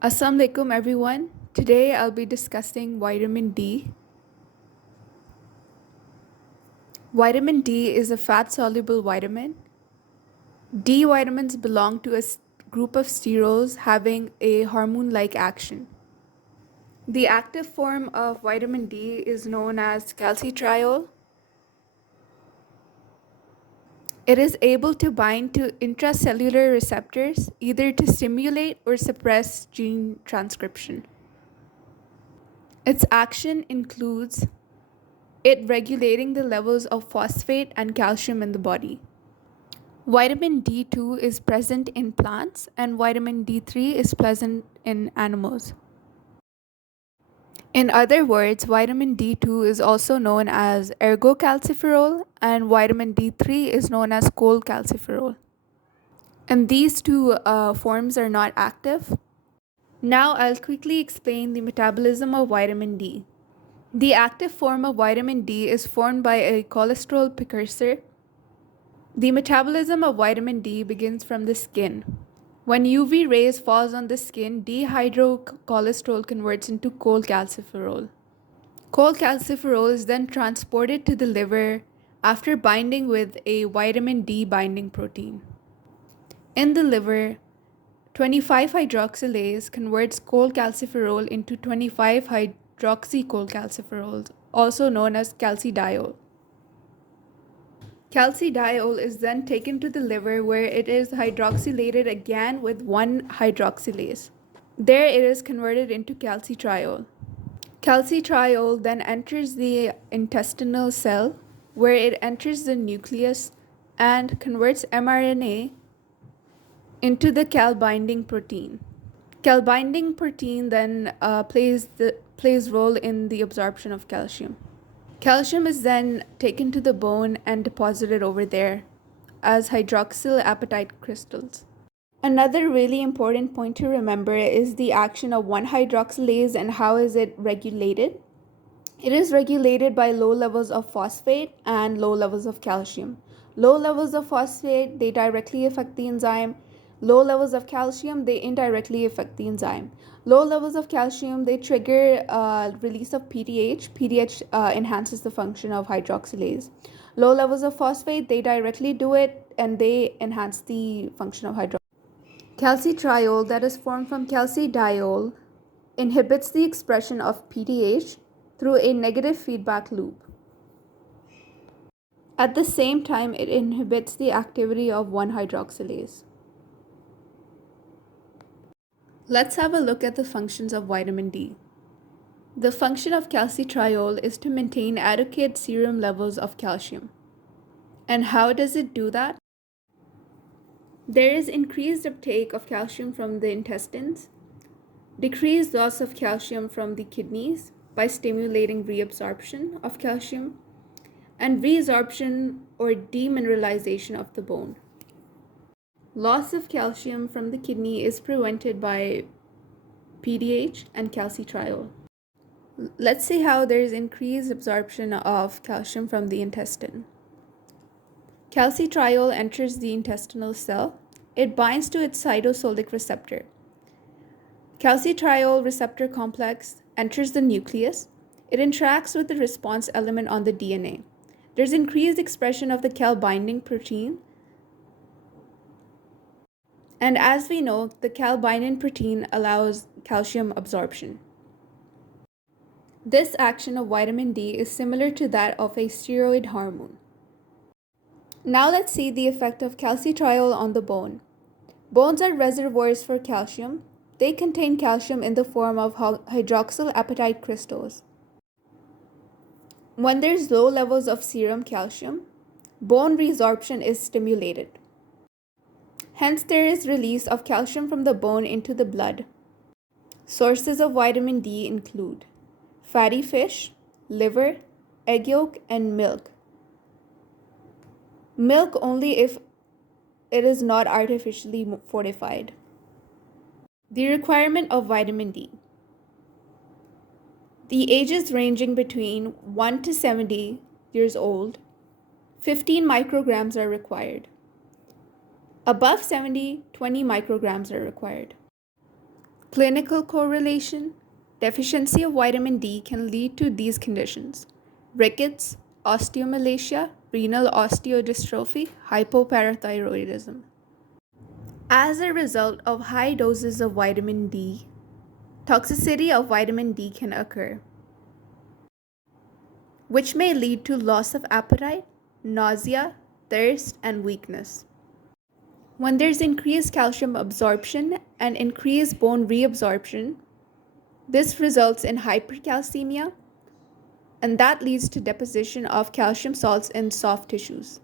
Assalamu alaikum everyone. Today I'll be discussing vitamin D. Vitamin D is a fat soluble vitamin. D vitamins belong to a group of sterols having a hormone like action. The active form of vitamin D is known as calcitriol. It is able to bind to intracellular receptors either to stimulate or suppress gene transcription. Its action includes it regulating the levels of phosphate and calcium in the body. Vitamin D2 is present in plants and vitamin D3 is present in animals. In other words, vitamin D2 is also known as ergocalciferol and vitamin D3 is known as cholecalciferol. And these two forms are not active. Now I'll quickly explain the metabolism of vitamin D. The active form of vitamin D is formed by a cholesterol precursor. The metabolism of vitamin D begins from the skin. When UV rays falls on the skin, dehydrocholesterol converts into cholecalciferol. Cholecalciferol is then transported to the liver after binding with a vitamin D binding protein. In the liver, 25-hydroxylase converts cholecalciferol into 25-hydroxycholecalciferol, also known as calcidiol. Calcidiol is then taken to the liver where it is hydroxylated again with 1-hydroxylase. There it is converted into calcitriol. Calcitriol then enters the intestinal cell where it enters the nucleus and converts mRNA into the cal-binding protein. Cal-binding protein then plays role in the absorption of calcium. Calcium is then taken to the bone and deposited over there as hydroxyl apatite crystals. Another really important point to remember is the action of 1-hydroxylase and how is it regulated. It is regulated by low levels of phosphate and low levels of calcium. Low levels of phosphate, they directly affect the enzyme. Low levels of calcium, they indirectly affect the enzyme. Low levels of calcium, they trigger release of PTH. PTH enhances the function of hydroxylase. Low levels of phosphate, they directly do it and they enhance the function of hydroxylase. Calcitriol, that is formed from calcidiol, inhibits the expression of PTH through a negative feedback loop. At the same time, it inhibits the activity of 1-hydroxylase. Let's have a look at the functions of vitamin D. The function of calcitriol is to maintain adequate serum levels of calcium. And how does it do that? There is increased uptake of calcium from the intestines, decreased loss of calcium from the kidneys by stimulating reabsorption of calcium, and resorption or demineralization of the bone. Loss of calcium from the kidney is prevented by PTH and calcitriol. Let's see how there is increased absorption of calcium from the intestine. Calcitriol enters the intestinal cell. It binds to its cytosolic receptor. Calcitriol receptor complex enters the nucleus. It interacts with the response element on the DNA. There's increased expression of the cal-binding protein. And as we know, the cal-binding protein allows calcium absorption. This action of vitamin D is similar to that of a steroid hormone. Now let's see the effect of calcitriol on the bone. Bones are reservoirs for calcium. They contain calcium in the form of hydroxyl apatite crystals. When there's low levels of serum calcium, bone resorption is stimulated. Hence, there is release of calcium from the bone into the blood. Sources of vitamin D include fatty fish, liver, egg yolk, and milk. Milk only if it is not artificially fortified. The requirement of vitamin D. The ages ranging between 1 to 70 years old, 15 micrograms are required. Above 70, 20 micrograms are required. Clinical correlation: deficiency of vitamin D can lead to these conditions: rickets, osteomalacia, renal osteodystrophy, hypoparathyroidism. As a result of high doses of vitamin D, toxicity of vitamin D can occur, which may lead to loss of appetite, nausea, thirst, and weakness. When there's increased calcium absorption and increased bone reabsorption, this results in hypercalcemia, and that leads to deposition of calcium salts in soft tissues.